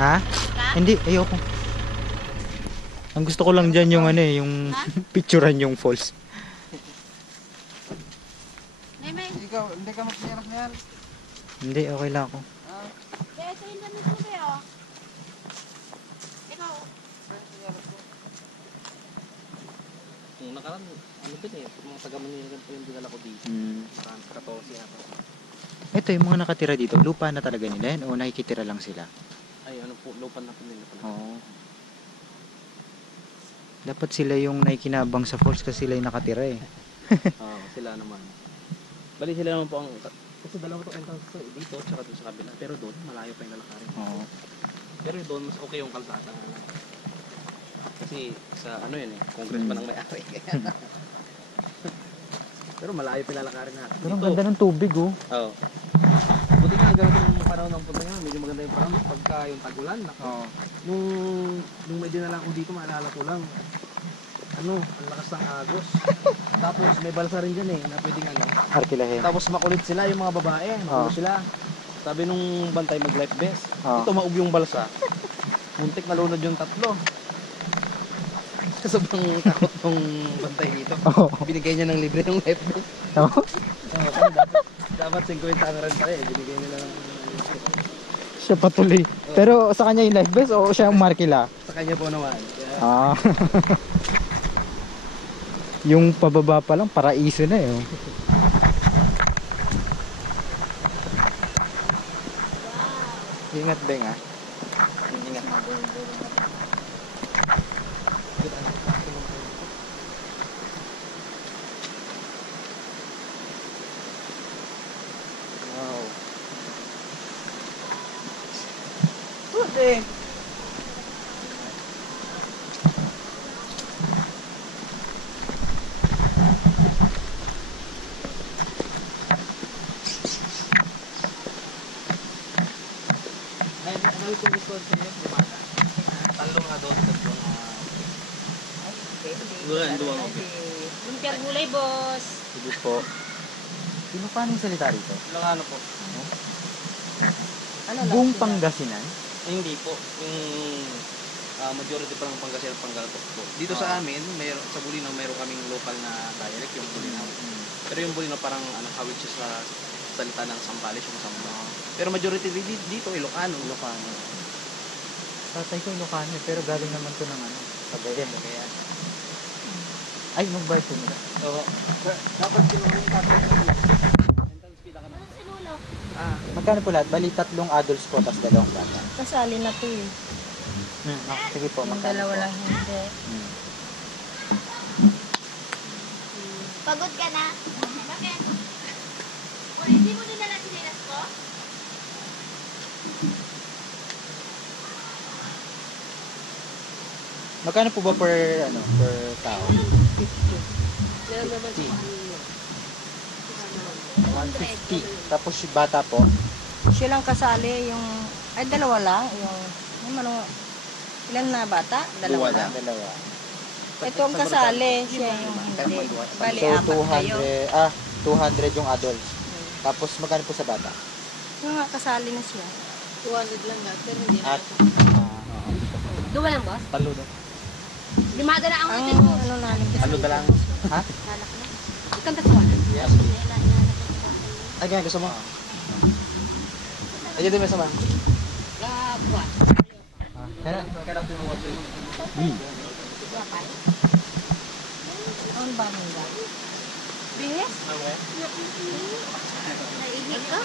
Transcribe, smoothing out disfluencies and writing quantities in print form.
Ha? Hindi, ayoko. Ang gusto ko lang dyan yung ano eh, yung picturean yung falls. Ikaw, hindi ka magsiyarak na yan. Hindi, okay lang ako. Kaya ito yung damit mo ba yun? Ikaw. Nung nakaraan, ano din eh, mga taga-Manila po yung dinala ko dito. Marami 14 yata. Ito yung mga nakatira dito, lupa na talaga nila yan o nakikitira lang sila? Ay, ano po, lupan na po nila pala. Oo. Dapat sila yung naikinabang sa falls kasi sila yung nakatira eh. Oo, sila naman. Bali sila naman po ang, kasi dalawa to entrance dito, tsaka doon sa kabila. Pero doon, malayo pa yung lalakarin. Oo. Pero doon, mas okay yung kalsada. Kasi sa ano yun eh, congressman ang may-ari. Pero malayo pa yung lalakarin natin. Pero ang ganda ng tubig oh. Oo. Buti nga hanggang itong panahon ng punta nga, medyo maganda yung panahon. Pagka yung tagulan, Oo. nung may dinala ko dito, maalala ko lang, ano, ang lakas ng agos. Tapos may balsa rin dyan eh, na pwedeng ano. Arkilahin. Tapos makulit sila yung mga babae, makulit sila. Sabi nung bantay mag-life vest, ito maub yung balsa. Muntik malunod yung tatlo. Sobrang takot nung bantay dito. Binigay niya ng libre ng life vest. Oo. Dapat 50 ang renta eh, binigay nila ng Siya patuloy. Pero sa kanya yung life vest o siya yung markila? sa kanya po naman. Kaya, Ah. Yung pababa pa lang, paraiso na eh. Oh. Ingat Beng ah. Ingat. Wow. Tude! Ay, ano yung response niyo? Lumada. Talong nga doon, tatlong Duwan, duwan. Lumpiang gulay, boss. Sige po. Sino pa yung salita rito? Ilocano po. Ano lang? Buong Pangasinan? Ay, hindi po. Yung majority pa ng Pangasinan at Panggaltok po. Dito sa amin, sa Bulinaw, mayroon kaming local na dialect, yung Bulinaw. Pero yung Bulinaw parang hawig siya sa salita ng Sambales, yung Sambales. Pero majority dito, Ilocano. Ilocano. Tatay ko Ilocano pero galing naman to ng ano, Cagayan. Kaya, Ay, mag-version nila. so, dapat kinuha yung tatay ko. Entrance fee ka na. Ano si Lolo? Magkano po lahat? Bali, 3 adults po, tapos 2 bata. Kasali na to eh. Sige po, Yung magkano dalawa po? lang hindi. Pagod ka na? Bakit? O, hindi mo dinala sinilas ko? Magkano po ba per, ano, per tao? 50. 150. Tapos yung bata po, Siya lang kasali yung... Ay, dalawa lang. Yung ano... Ilan na bata? Dalawa Dalawa lang. dalawa. Ito ang kasali. Siya yung hindi. Bali, So, apat kayo. 200 yung adults. Tapos magkano po sa bata? Yung nga kasali na siya. 200 lang nga. Pero hindi At, Duwa lang, boss? Talo daw. Limada na ang Ang utin mo. ano namin kasi. Ano lang? ha? Lalak na. Ikang tatuan. Yes. Ay, kaya gusto mo? Ay, dito may sama. Buwan. Kaya, Kaya po yung water. Ang ba nila? Bihis? Okay. Naiinit ka?